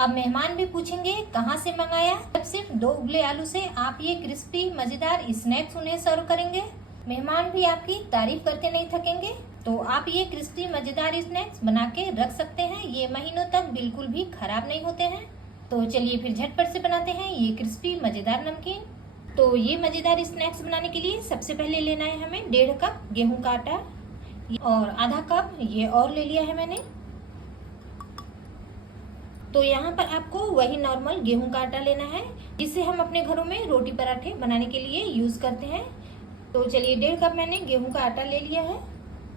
अब मेहमान भी पूछेंगे कहाँ से मंगाया, जब सिर्फ 2 उबले आलू से आप ये क्रिस्पी मजेदार स्नैक्स उन्हें सर्व करेंगे। मेहमान भी आपकी तारीफ करते नहीं थकेंगे। तो आप ये क्रिस्पी मजेदार स्नैक्स बना के रख सकते हैं, ये महीनों तक बिल्कुल भी खराब नहीं होते हैं। तो चलिए फिर झटपट से बनाते हैं ये क्रिस्पी मजेदार नमकीन। तो ये मजेदार स्नैक्स बनाने के लिए सबसे पहले लेना है हमें 1.5 कप गेहूं का आटा और आधा कप ये और ले लिया है मैंने। तो यहाँ पर आपको वही नॉर्मल गेहूं का आटा लेना है जिससे हम अपने घरों में रोटी पराठे बनाने के लिए यूज करते हैं। तो चलिए 1.5 कप मैंने गेहूं का आटा ले लिया है।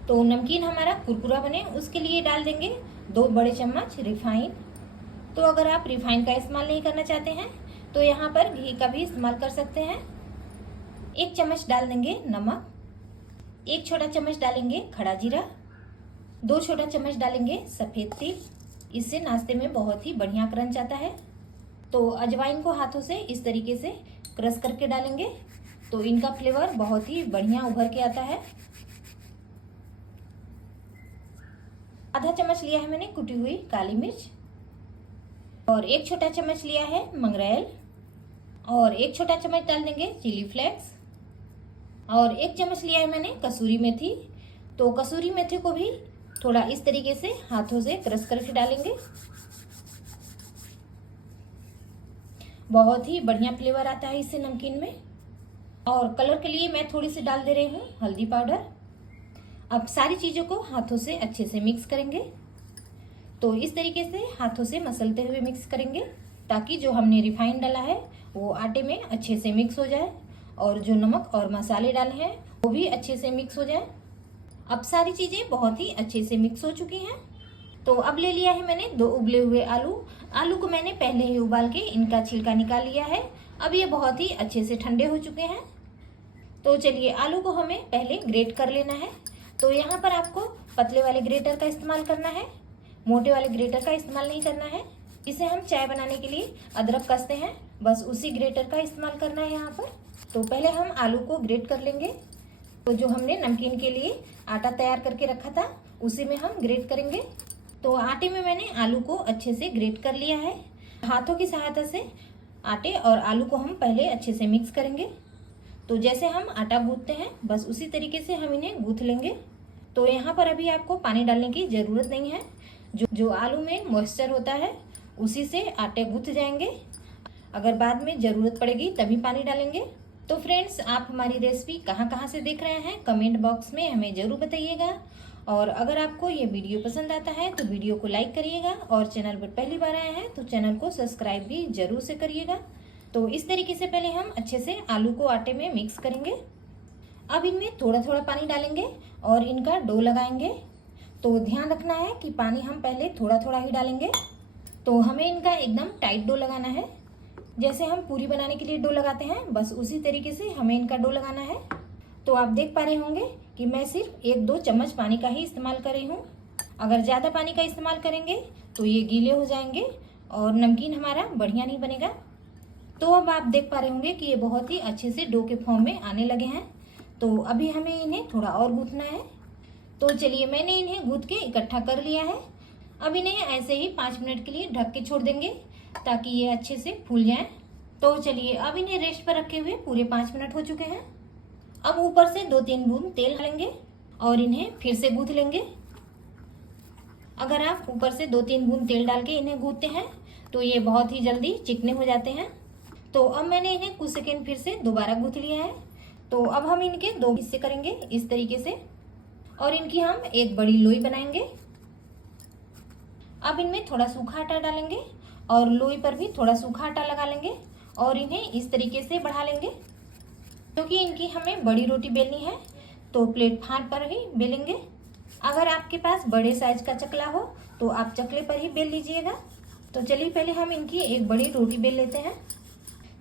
तो नमकीन हमारा कुरकुरा बने उसके लिए डाल देंगे 2 बड़े चम्मच रिफाइन। तो अगर आप रिफाइन का इस्तेमाल नहीं करना चाहते हैं तो यहाँ पर घी का भी इस्तेमाल कर सकते हैं। 1 चम्मच डाल देंगे नमक, 1 छोटा चम्मच डालेंगे खड़ा जीरा, 2 छोटा चम्मच डालेंगे सफेद तिल, इससे नाश्ते में बहुत ही बढ़िया क्रंच आता है। तो अजवाइन को हाथों से इस तरीके से क्रश करके डालेंगे तो इनका फ्लेवर बहुत ही बढ़िया उभर के आता है। आधा चम्मच लिया है मैंने कुटी हुई काली मिर्च और 1 छोटा चम्मच लिया है मंगरेल और 1 छोटा चम्मच डाल देंगे चिली फ्लेक्स और 1 चम्मच लिया है मैंने कसूरी मेथी। तो कसूरी मेथी को भी थोड़ा इस तरीके से हाथों से क्रश करके डालेंगे, बहुत ही बढ़िया फ्लेवर आता है इससे नमकीन में। और कलर के लिए मैं थोड़ी सी डाल दे रही हूँ हल्दी पाउडर। अब सारी चीज़ों को हाथों से अच्छे से मिक्स करेंगे। तो इस तरीके से हाथों से मसलते हुए मिक्स करेंगे ताकि जो हमने रिफाइन डाला है वो आटे में अच्छे से मिक्स हो जाए और जो नमक और मसाले डाले हैं वो भी अच्छे से मिक्स हो जाए। अब सारी चीज़ें बहुत ही अच्छे से मिक्स हो चुकी हैं। तो अब ले लिया है मैंने 2 उबले हुए आलू को मैंने पहले ही उबाल के इनका छिलका निकाल लिया है। अब ये बहुत ही अच्छे से ठंडे हो चुके हैं। तो चलिए आलू को हमें पहले ग्रेट कर लेना है। तो यहाँ पर आपको पतले वाले ग्रेटर का इस्तेमाल करना है, मोटे वाले ग्रेटर का इस्तेमाल नहीं करना है। इसे हम चाय बनाने के लिए अदरक कसते हैं, बस उसी ग्रेटर का इस्तेमाल करना है यहाँ पर। तो पहले हम आलू को ग्रेट कर लेंगे। तो जो हमने नमकीन के लिए आटा तैयार करके रखा था उसी में हम ग्रेट करेंगे। तो आटे में मैंने आलू को अच्छे से ग्रेट कर लिया है। हाथों की सहायता से आटे और आलू को हम पहले अच्छे से मिक्स करेंगे। तो जैसे हम आटा गूंथते हैं बस उसी तरीके से हम इन्हें गूंथ लेंगे। तो यहाँ पर अभी आपको पानी डालने की ज़रूरत नहीं है, जो आलू में मॉइस्चर होता है उसी से आटे गूंथ जाएंगे। अगर बाद में ज़रूरत पड़ेगी तभी पानी डालेंगे। तो फ्रेंड्स, आप हमारी रेसिपी कहाँ से देख रहे हैं कमेंट बॉक्स में हमें ज़रूर बताइएगा। और अगर आपको ये वीडियो पसंद आता है तो वीडियो को लाइक करिएगा और चैनल पर पहली बार आए हैं तो चैनल को सब्सक्राइब भी जरूर से करिएगा। तो इस तरीके से पहले हम अच्छे से आलू को आटे में मिक्स करेंगे। अब इनमें थोड़ा थोड़ा पानी डालेंगे और इनका डो लगाएंगे। तो ध्यान रखना है कि पानी हम पहले थोड़ा थोड़ा ही डालेंगे। तो हमें इनका एकदम टाइट डो लगाना है, जैसे हम पूरी बनाने के लिए डो लगाते हैं बस उसी तरीके से हमें इनका डो लगाना है। तो आप देख पा रहे होंगे कि मैं सिर्फ 1-2 चम्मच पानी का ही इस्तेमाल कर रही हूँ। अगर ज़्यादा पानी का इस्तेमाल करेंगे तो ये गीले हो जाएंगे और नमकीन हमारा बढ़िया नहीं बनेगा। तो अब आप देख पा रहे होंगे कि ये बहुत ही अच्छे से डो के फॉर्म में आने लगे हैं। तो अभी हमें इन्हें थोड़ा और गूंथना है। तो चलिए मैंने इन्हें गूंथ के इकट्ठा कर लिया है। अब इन्हें ऐसे ही 5 मिनट के लिए ढक के छोड़ देंगे ताकि ये अच्छे से फूल जाएं। तो चलिए अब इन्हें रेस्ट पर रखे हुए पूरे 5 मिनट हो चुके हैं। अब ऊपर से 2-3 बूंद तेल डालेंगे और इन्हें फिर से गूंथ लेंगे। अगर आप ऊपर से 2-3 बूंद तेल डाल के इन्हें गूंथते हैं तो ये बहुत ही जल्दी चिकने हो जाते हैं। तो अब मैंने इन्हें कुछ सेकेंड फिर से दोबारा गूंथ लिया है। तो अब हम इनके 2 हिस्से करेंगे इस तरीके से और इनकी हम एक बड़ी लोई बनाएंगे। अब इनमें थोड़ा सूखा आटा डालेंगे और लोई पर भी थोड़ा सूखा आटा लगा लेंगे और इन्हें इस तरीके से बढ़ा लेंगे। क्योंकि इनकी हमें बड़ी रोटी बेलनी है तो प्लेटफार्म पर ही बेलेंगे। अगर आपके पास बड़े साइज का चकला हो तो आप चकले पर ही बेल लीजिएगा। तो चलिए पहले हम इनकी एक बड़ी रोटी बेल लेते हैं।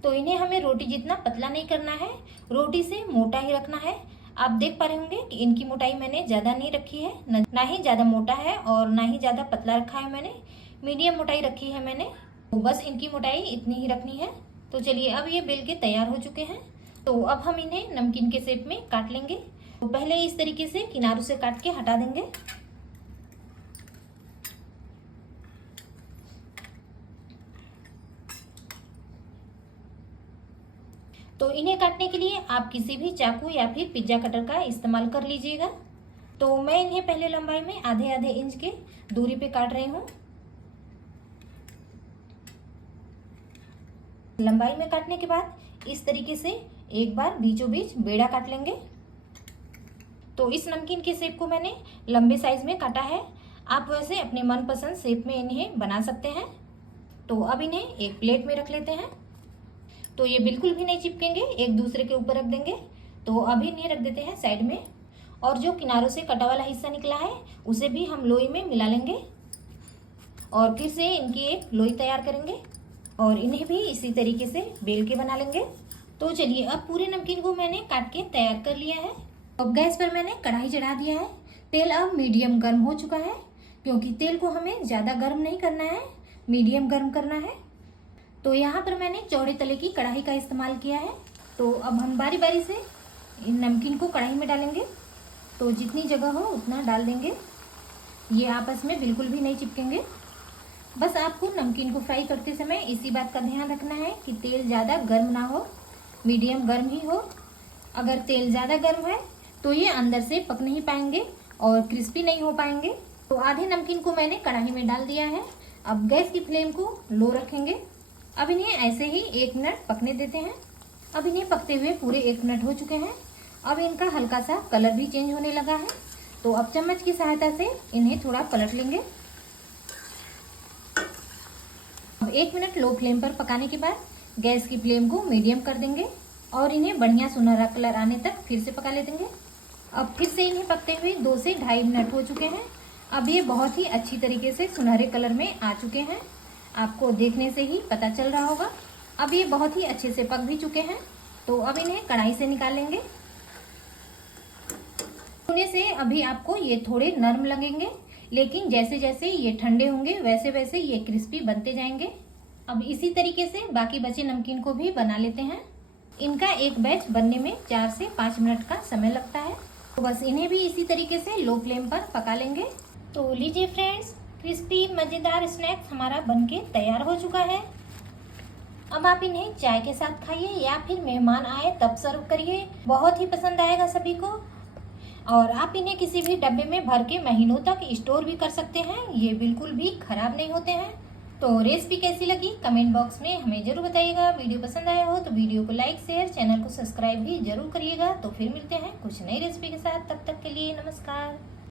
तो इन्हें हमें रोटी जितना पतला नहीं करना है, रोटी से मोटा ही रखना है। आप देख पा रहे होंगे कि इनकी मोटाई मैंने ज़्यादा नहीं रखी है, ना ही ज़्यादा मोटा है और ना ही ज़्यादा पतला रखा है मैंने, मीडियम मोटाई रखी है मैंने। तो बस इनकी मोटाई इतनी ही रखनी है। तो चलिए अब ये बेल के तैयार हो चुके हैं। तो अब हम इन्हें नमकीन के शेप में काट लेंगे। तो पहले इस तरीके से किनारों से काट के हटा देंगे। तो इन्हें काटने के लिए आप किसी भी चाकू या फिर पिज्जा कटर का इस्तेमाल कर लीजिएगा। तो मैं इन्हें पहले लंबाई में आधे आधे इंच के दूरी पे काट रही हूँ। लंबाई में काटने के बाद इस तरीके से एक बार बीचों बीच बेड़ा काट लेंगे। तो इस नमकीन के शेप को मैंने लंबे साइज में काटा है। आप वैसे अपने मनपसंद शेप में इन्हें बना सकते हैं। तो अब इन्हें एक प्लेट में रख लेते हैं। तो ये बिल्कुल भी नहीं चिपकेंगे, एक दूसरे के ऊपर रख देंगे। तो अभी इन्हें रख देते हैं साइड में, और जो किनारों से कटा वाला हिस्सा निकला है उसे भी हम लोई में मिला लेंगे और फिर से इनकी एक लोई तैयार करेंगे और इन्हें भी इसी तरीके से बेल के बना लेंगे। तो चलिए, अब पूरे नमकीन को मैंने काट के तैयार कर लिया है। अब गैस पर मैंने कढ़ाई चढ़ा दिया है। तेल अब मीडियम गर्म हो चुका है, क्योंकि तेल को हमें ज़्यादा गर्म नहीं करना है, मीडियम गर्म करना है। तो यहाँ पर मैंने चौड़े तले की कढ़ाई का इस्तेमाल किया है। तो अब हम बारी बारी से इन नमकीन को कढ़ाई में डालेंगे। तो जितनी जगह हो उतना डाल देंगे। ये आपस में बिल्कुल भी नहीं चिपकेंगे। बस आपको नमकीन को फ्राई करते समय इसी बात का ध्यान रखना है कि तेल ज़्यादा गर्म ना हो, मीडियम गर्म ही हो। अगर तेल ज़्यादा गर्म है तो ये अंदर से पक नहीं पाएंगे और क्रिस्पी नहीं हो पाएंगे। तो आधे नमकीन को मैंने कढ़ाई में डाल दिया है। अब गैस की फ्लेम को लो रखेंगे। अब इन्हें ऐसे ही 1 मिनट पकने देते हैं। अब इन्हें पकते हुए पूरे 1 मिनट हो चुके हैं। अब इनका हल्का सा कलर भी चेंज होने लगा है। तो अब चम्मच की सहायता से इन्हें थोड़ा पलट लेंगे। अब 1 मिनट लो फ्लेम पर पकाने के बाद गैस की फ्लेम को मीडियम कर देंगे और इन्हें बढ़िया सुनहरा कलर आने तक फिर से पका ले देंगे। अब फिर से इन्हें पकते हुए 2 से ढाई मिनट हो चुके हैं। अब ये बहुत ही अच्छी तरीके से सुनहरे कलर में आ चुके हैं। आपको देखने से ही पता चल रहा होगा। अब ये बहुत ही अच्छे से पक भी चुके हैं। तो अब इन्हें कढ़ाई से निकाल लेंगे। छूने से अभी आपको ये थोड़े नरम लगेंगे, लेकिन जैसे जैसे ये ठंडे होंगे वैसे वैसे ये क्रिस्पी बनते जाएंगे। अब इसी तरीके से बाकी बचे नमकीन को भी बना लेते हैं। इनका एक बैच बनने में 4 से 5 मिनट का समय लगता है। तो बस इन्हें भी इसी तरीके से लो फ्लेम पर पका लेंगे। तो लीजिए फ्रेंड्स, क्रिस्पी मज़ेदार स्नैक्स हमारा बनके तैयार हो चुका है। अब आप इन्हें चाय के साथ खाइए या फिर मेहमान आए तब सर्व करिए, बहुत ही पसंद आएगा सभी को। और आप इन्हें किसी भी डब्बे में भर के महीनों तक स्टोर भी कर सकते हैं, ये बिल्कुल भी खराब नहीं होते हैं। तो रेसिपी कैसी लगी कमेंट बॉक्स में हमें जरूर बताइएगा। वीडियो पसंद आया हो तो वीडियो को लाइक शेयर, चैनल को सब्सक्राइब भी जरूर करिएगा। तो फिर मिलते हैं कुछ नई रेसिपी के साथ, तब तक के लिए नमस्कार।